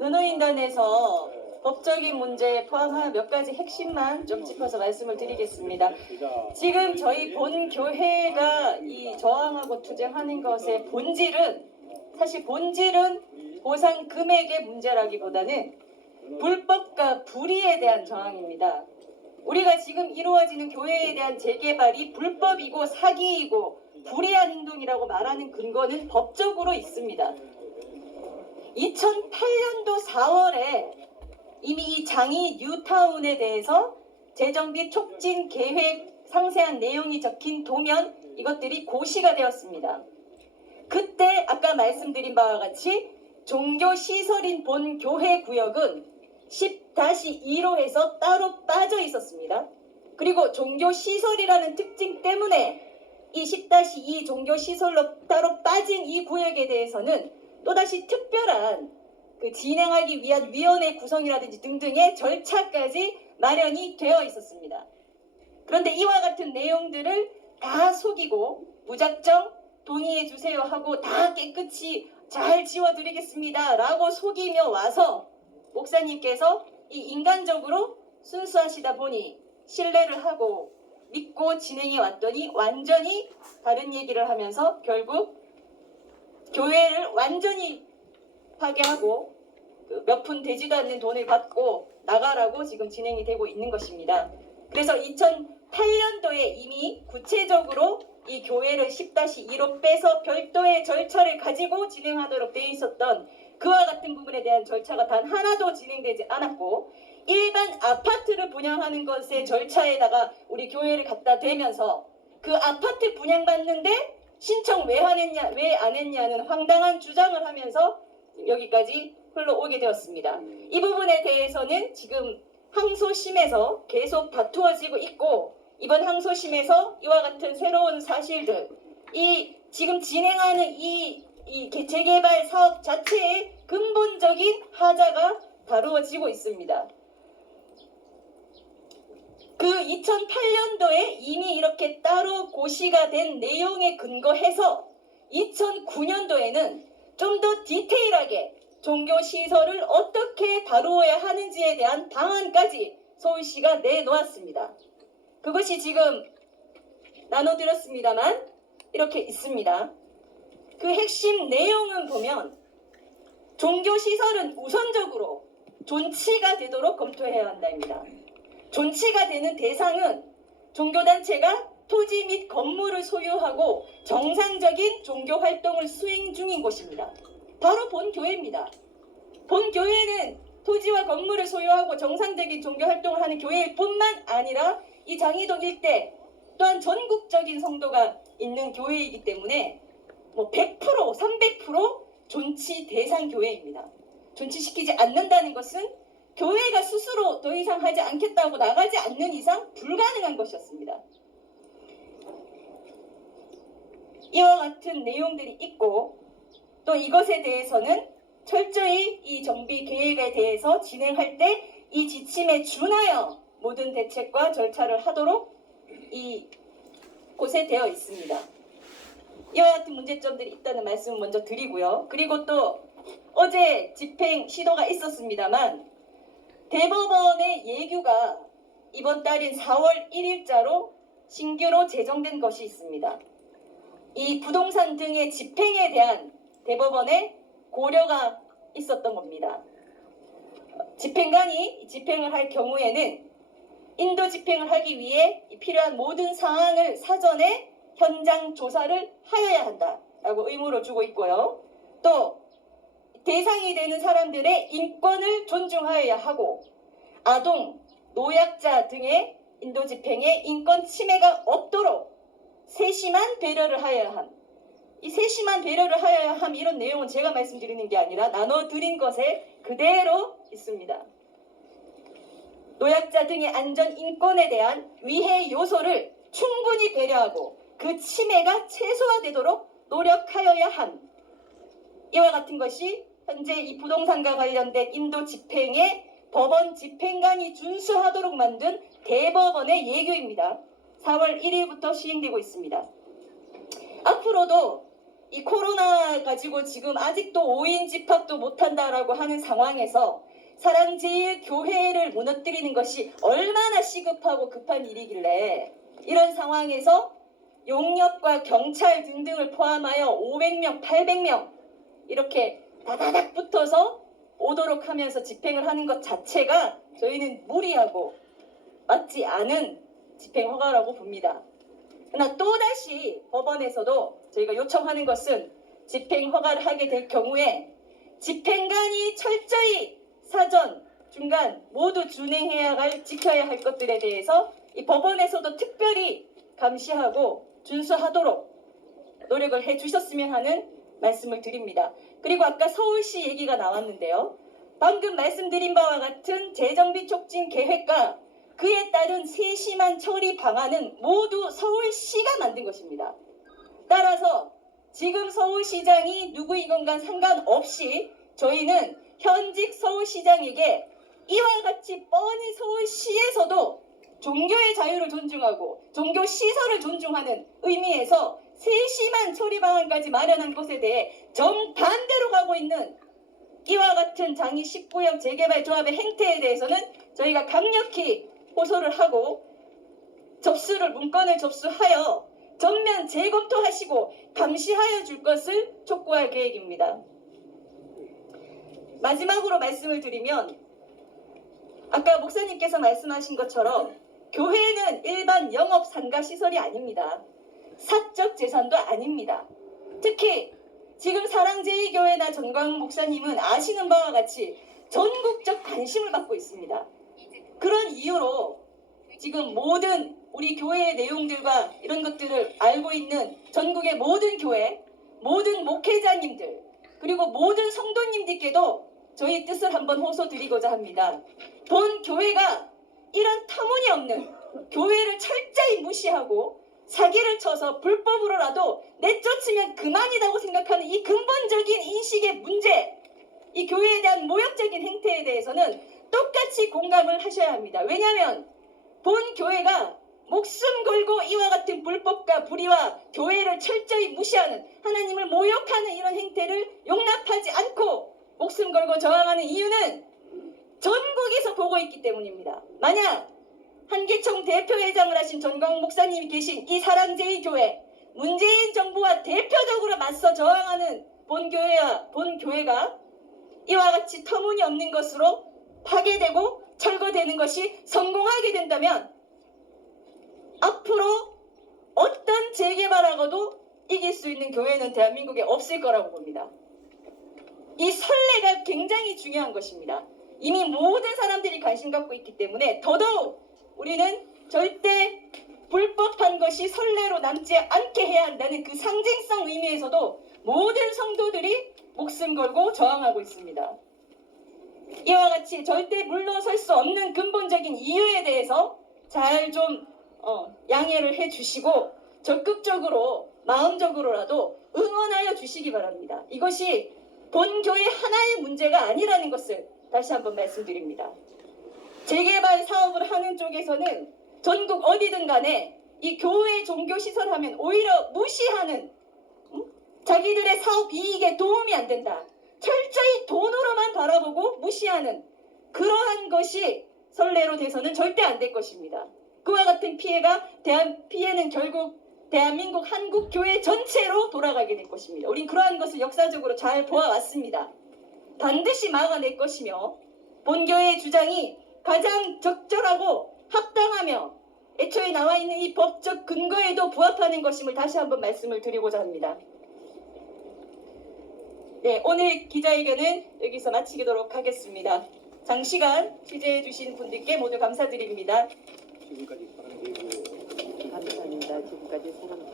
변호인단에서 법적인 문제 포함한 몇 가지 핵심만 좀 짚어서 말씀을 드리겠습니다. 지금 저희 본 교회가 이 저항하고 투쟁하는 것의 사실 본질은 보상 금액의 문제라기보다는 불법과 불의에 대한 저항입니다. 우리가 지금 이루어지는 교회에 대한 재개발이 불법이고 사기이고 불의한 행동이라고 말하는 근거는 법적으로 있습니다. 2008년도 4월에 이미 이 장이 뉴타운에 대해서 재정비 촉진 계획 상세한 내용이 적힌 도면 이것들이 고시가 되었습니다. 그때 아까 말씀드린 바와 같이 종교시설인 본 교회 구역은 10-2로 해서 따로 빠져 있었습니다. 그리고 종교시설이라는 특징 때문에 이 10-2 종교시설로 따로 빠진 이 구역에 대해서는 또다시 특별한 진행하기 위한 위원회 구성이라든지 등등의 절차까지 마련이 되어 있었습니다. 그런데 이와 같은 내용들을 다 속이고 무작정 동의해 주세요 하고 다 깨끗이 잘 지워드리겠습니다 라고 속이며 와서 목사님께서 이 인간적으로 순수하시다 보니 신뢰를 하고 믿고 진행해 왔더니 완전히 다른 얘기를 하면서 결국 교회를 완전히 파괴하고 몇 푼 되지도 않는 돈을 받고 나가라고 지금 진행이 되고 있는 것입니다. 그래서 2008년도에 이미 구체적으로 이 교회를 10-2로 빼서 별도의 절차를 가지고 진행하도록 되어 있었던 그와 같은 부분에 대한 절차가 단 하나도 진행되지 않았고 일반 아파트를 분양하는 것의 절차에다가 우리 교회를 갖다 대면서 그 아파트 분양받는데 신청 왜 안 했냐는 황당한 주장을 하면서 여기까지 흘러오게 되었습니다. 이 부분에 대해서는 지금 항소심에서 계속 다투어지고 있고 이번 항소심에서 이와 같은 새로운 사실들 이 지금 진행하는 이 재개발 사업 자체의 근본적인 하자가 다루어지고 있습니다. 그 2008년도에 이미 이렇게 따로 고시가 된 내용에 근거해서 2009년도에는 좀 더 디테일하게 종교시설을 어떻게 다루어야 하는지에 대한 방안까지 서울시가 내놓았습니다. 그것이 지금 나눠드렸습니다만 이렇게 있습니다. 그 핵심 내용은 보면 종교시설은 우선적으로 존치가 되도록 검토해야 한다입니다. 존치가 되는 대상은 종교단체가 토지 및 건물을 소유하고 정상적인 종교활동을 수행 중인 곳입니다. 바로 본교회입니다. 본교회는 토지와 건물을 소유하고 정상적인 종교활동을 하는 교회일 뿐만 아니라 이 장이동 일대 또한 전국적인 성도가 있는 교회이기 때문에 100%, 300% 존치 대상 교회입니다. 존치시키지 않는다는 것은 교회가 스스로 더 이상 하지 않겠다고 나가지 않는 이상 불가능한 것이었습니다. 이와 같은 내용들이 있고 또 이것에 대해서는 철저히 이 정비 계획에 대해서 진행할 때 이 지침에 준하여 모든 대책과 절차를 하도록 이 곳에 되어 있습니다. 이와 같은 문제점들이 있다는 말씀을 먼저 드리고요. 그리고 또 어제 집행 시도가 있었습니다만 대법원의 예규가 이번 달인 4월 1일자로 신규로 제정된 것이 있습니다. 이 부동산 등의 집행에 대한 대법원의 고려가 있었던 겁니다. 집행관이 집행을 할 경우에는 인도 집행을 하기 위해 필요한 모든 사항을 사전에 현장 조사를 하여야 한다라고 의무를 주고 있고요. 또 대상이 되는 사람들의 인권을 존중하여야 하고 아동, 노약자 등의 인도 집행에 인권 침해가 없도록 세심한 배려를 하여야 함. 이 세심한 배려를 하여야 함 이런 내용은 제가 말씀드리는 게 아니라 나눠드린 것에 그대로 있습니다. 노약자 등의 안전 인권에 대한 위해 요소를 충분히 배려하고 그 침해가 최소화되도록 노력하여야 함. 이와 같은 것이 현재 이 부동산과 관련된 인도 집행에 법원 집행관이 준수하도록 만든 대법원의 예규입니다. 4월 1일부터 시행되고 있습니다. 앞으로도 이 코로나 가지고 지금 아직도 5인 집합도 못한다라고 하는 상황에서 사랑제일교회를 무너뜨리는 것이 얼마나 시급하고 급한 일이길래 이런 상황에서 용역과 경찰 등등을 포함하여 500명, 800명 이렇게 다다닥 붙어서 오도록 하면서 집행을 하는 것 자체가 저희는 무리하고 맞지 않은 집행 허가라고 봅니다. 그러나 또다시 법원에서도 저희가 요청하는 것은 집행 허가를 하게 될 경우에 집행관이 철저히 사전, 중간 모두 준행해야 할, 지켜야 할 것들에 대해서 이 법원에서도 특별히 감시하고 준수하도록 노력을 해주셨으면 하는 말씀을 드립니다. 그리고 아까 서울시 얘기가 나왔는데요. 방금 말씀드린 바와 같은 재정비 촉진 계획과 그에 따른 세심한 처리 방안은 모두 서울시가 만든 것입니다. 따라서 지금 서울시장이 누구이건간 상관없이 저희는 현직 서울시장에게 이와 같이 뻔히 서울시에서도 종교의 자유를 존중하고 종교 시설을 존중하는 의미에서 세심한 처리 방안까지 마련한 것에 대해 정반대로 가고 있는 이와 같은 장이 19형 재개발 조합의 행태에 대해서는 저희가 강력히 호소를 하고 문건을 접수하여 전면 재검토하시고 감시하여 줄 것을 촉구할 계획입니다. 마지막으로 말씀을 드리면 아까 목사님께서 말씀하신 것처럼 교회는 일반 영업 상가 시설이 아닙니다. 사적 재산도 아닙니다. 특히 지금 사랑제일교회나 전광훈 목사님은 아시는 바와 같이 전국적 관심을 받고 있습니다. 그런 이유로 지금 모든 우리 교회의 내용들과 이런 것들을 알고 있는 전국의 모든 교회, 모든 목회자님들, 그리고 모든 성도님들께도 저희 뜻을 한번 호소드리고자 합니다. 본 교회가 이런 터무니없는 교회를 철저히 무시하고 사기를 쳐서 불법으로라도 내쫓으면 그만이라고 생각하는 이 근본적인 인식의 문제, 이 교회에 대한 모욕적인 행태에 대해서는 똑같이 공감을 하셔야 합니다. 왜냐하면 본 교회가 목숨 걸고 이와 같은 불법과 불의와 교회를 철저히 무시하는 하나님을 모욕하는 이런 행태를 용납하지 않고 목숨 걸고 저항하는 이유는 전국에서 보고 있기 때문입니다. 만약 한계총 대표회장을 하신 전광훈 목사님이 계신 이 사랑제일교회, 문재인 정부와 대표적으로 맞서 저항하는 본 교회가 이와 같이 터무니없는 것으로 파괴되고 철거되는 것이 성공하게 된다면 앞으로 어떤 재개발하고도 이길 수 있는 교회는 대한민국에 없을 거라고 봅니다. 이 선례가 굉장히 중요한 것입니다. 이미 모든 사람들이 관심 갖고 있기 때문에 더더욱 우리는 절대 불법한 것이 선례로 남지 않게 해야 한다는 그 상징성 의미에서도 모든 성도들이 목숨 걸고 저항하고 있습니다. 이와 같이 절대 물러설 수 없는 근본적인 이유에 대해서 잘 좀 양해를 해주시고 적극적으로 마음적으로라도 응원하여 주시기 바랍니다. 이것이 본교회 하나의 문제가 아니라는 것을 다시 한번 말씀드립니다. 재개발 사업을 하는 쪽에서는 전국 어디든 간에 이 교회 종교시설 하면 오히려 무시하는, 자기들의 사업 이익에 도움이 안 된다, 철저히 돈으로만 바라보고 무시하는 그러한 것이 선례로 돼서는 절대 안 될 것입니다. 그와 같은 피해는 결국 대한민국 한국교회 전체로 돌아가게 될 것입니다. 우린 그러한 것을 역사적으로 잘 보아왔습니다. 반드시 막아낼 것이며 본교회의 주장이 가장 적절하고 합당하며 애초에 나와 있는 이 법적 근거에도 부합하는 것임을 다시 한번 말씀을 드리고자 합니다. 네, 오늘 기자회견은 여기서 마치도록 하겠습니다. 장시간 취재해 주신 분들께 모두 감사드립니다. 지금까지 사랑제일교회 감사합니다. 지금까지 사랑제일